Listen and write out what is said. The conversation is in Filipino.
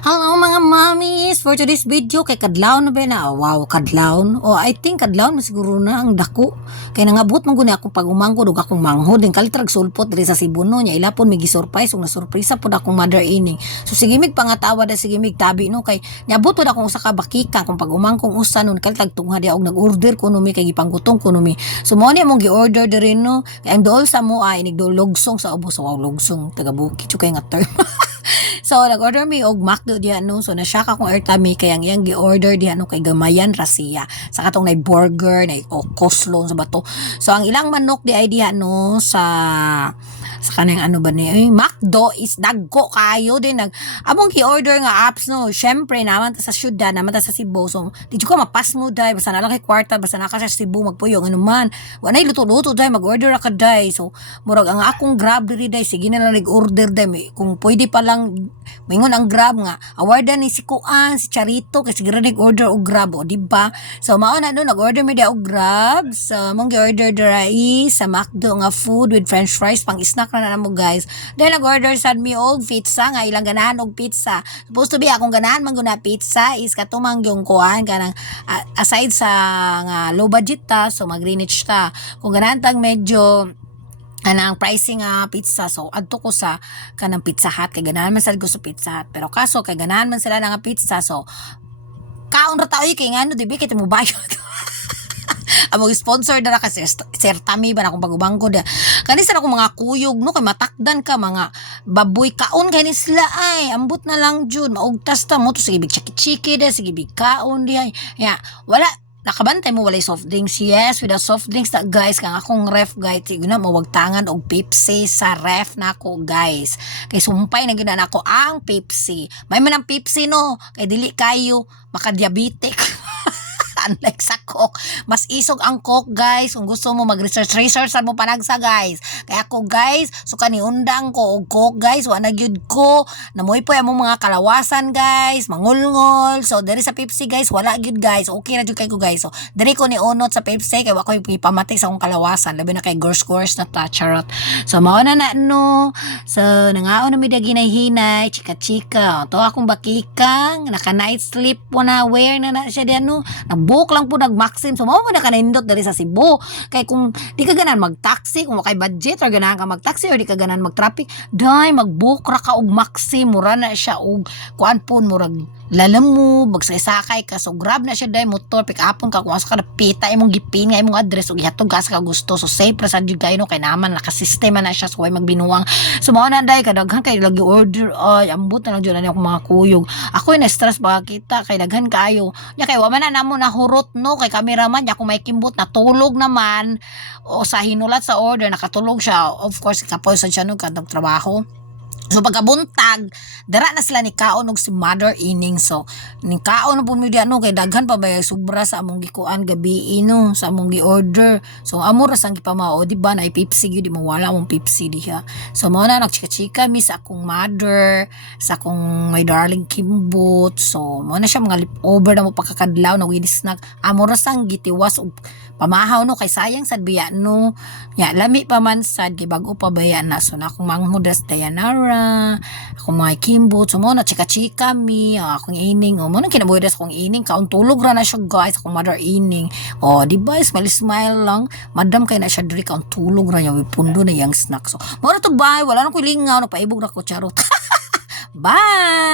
Hello mga mommies! For today's video, kay kadlaw na ba na? Wow, kadlaw. O I think kadlaw na siguro na ang dako. Kaya nangabot man guni akong pag-umangko, dug akong manghod. Din kalitrag sulpot diri sa Cebuno niya. Ilapon may gisurprise, ug nasurpresa pod akong mother ining. So sige mig pangatawa da sige mig tabi no kay niabot pod akong usa ka bakika kung pag-umangkong usa nun kalitag tungha dia og nag-order kuno mi kay gipanggutong kuno mi. So mo ni among gi-order diri no. Kay ang dool sa mo ay nigdologsong sa ubos. Wow, logsong taga Bukid kay nga term. So nag-order mi og McDo diha no. So nasya ka kung airtime kay ang iyang gi-order diha no kay gamayan rasiya. Sa katong nay burger, nay coleslaw sa bato. So ang ilang manok di ay diha no sa kanang ano ba ni McDo is dagko kayo din among gi-order nga apps no. Syempre naman ta sa syudad, naman ta sa Cebu. So di ko mapas mo dai basta na lang kay kwarta, basta na ka sa Cebu magpuyo ano man. Wa nay luto-luto dai mag-order ka dai. So murag ang akong Grab diri dai sige na lang nag-order dai kung pwede pa lang mingon ang Grab nga awardan ni si Kuan si Charito kasi siguro nag-order og Grab o di ba. So mao na no nag-order mi og Grab. So mong gi-order diri sa McDo nga food with french fries pang snack na namo guys. Then nag-order sad mi og pizza nga ilang ganahan og pizza. Supposed to be akong ganahan man guna pizza is katumang yung kuan kanang aside sa nga low budget ta so mag-Greenwich ta. Kung ganahan tang medyo anang pricing pizza so adto ko sa kanang Pizza Hut kay ganahan man sad ko sa Pizza Hut pero kaso kay ganahan man sila nga pizza so kaon ra taoy kay ngano dibi kay mo bayad among sponsor dara kasi Sir Tami ba na akong pagubangko da kani sa akong mga kuyog no kay matakdan ka mga baboy kaon kay ni sila ay ambot na lang jud maugtas ta mo to sige big chiki da sige big kaon di ay ya wala nakabantay mo walay soft drinks. Yes, with the soft drinks na guys kang akong ref guys siguro na mawagtangan og Pepsi sa ref nako guys kay sumpay na gina nako ang Pepsi may man ang Pepsi no kay dili kayo maka-diabetic unlike sa Coke mas isog ang Coke guys kung gusto mo mag-research mo panagsa guys kaya ako guys so kaniundang ko og Coke guys wala gyud ko namoy po among mga kalawasan guys mangulngol so diri sa Pepsi guys wala gyud guys okay na jud kay ko guys so diri ko ni unot sa Pepsi kay wa ko ipamatay sa akong kalawasan labi na kay girls na ta charot so mao na no so nangaon na mi da ginay-hinay chika-chika to akong bakikang naka night sleep po na wear na siya diyan no book lang po nag-maxim. So, mao mo na ka naindot dari sa Cebu. Kaya kung di ka ganan mag-taxi, kung wakay budget, or ganahan ka mag-taxi, or di ka ganan mag-traffic, dahil mag-book ra ka og maxim. Mura na siya og kuan po, murag lalam mo, magsakay ka. So, grab na siya dahil motor, pick upon ka, kung asa ka napita, imong gipin nga, imong address, o ihatog ka sa gusto. So, safe ra sa dyan kayo, no, kaya naman, nakasistema na siya, so, way magbinuwang. So, mao na dahil, kadaghan kayo, lagi order, ay, ambot na lang dyan, akong mga kuyog. Ako yung na-stress baka kita, kay daghan kayo. Ya, kay waman na namo na hurot no kay cameraman ya kung may kimbot natulog naman o sa hinulat sa order nakatulog siya of course kapoy sa siya no kadtong trabaho. So pagkabuntag, dara na sila ni kaon og si mother ining. So ni kaon po mi diano kay daghan pa ba sobra sa among gikuan gabi no sa among gi-order. So amo ra sang gipamao di ba na Pepsi gyud di mawala among Pepsi diha. So mao na nagchika-chika mi sa akong mother, sa akong my darling kimbot. So mao na siya mga leftover na mo pagkakadlaw na with snack. Amo ra sang gitiwas og pamahaw no kay sayang sad biya no. Ya lami pa man sad kay bag-o pa baya na so na akong manghudas Dayanara ako mga kimbot so mo na chika-chika mi akong ining mo nang kinabuhi sa akong ining kaon tulog ra na siya guys akong mother ining di ba smile lang madam kay na siya diri kaon tulog ra niya pundo na yang snack so mo na to bye wala na ko lingaw napaibog ra ko charot bye.